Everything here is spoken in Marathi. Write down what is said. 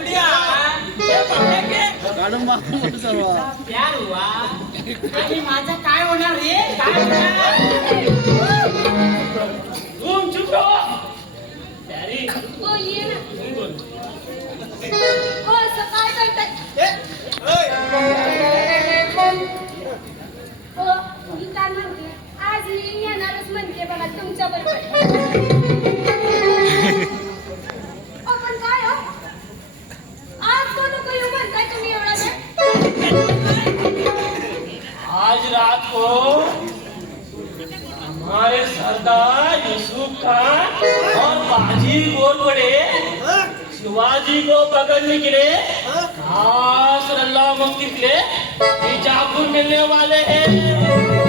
बढ़िया ये पकड़े के काढून मागून सर्व प्यार हुआ आणि माझा काय होणार रे काय होणार तुम चुप रहो प्यारी बोलिए ना तुम बोल हो असं काय करताय हो मी काय म्हणते आज मी येणारच म्हणते बघा तुमच्या बरोबर आपण काय हो आज तो नको येऊ म्हणताय तुम्ही एवढा वेळ आज रात को हमारे सरदार यूसुफ खान और बाजी गोरपड़े शिवाजी को पकड़ने के लिए खास रल्ला मुक्ति के लिए बीजापुर मिलने वाले हैं।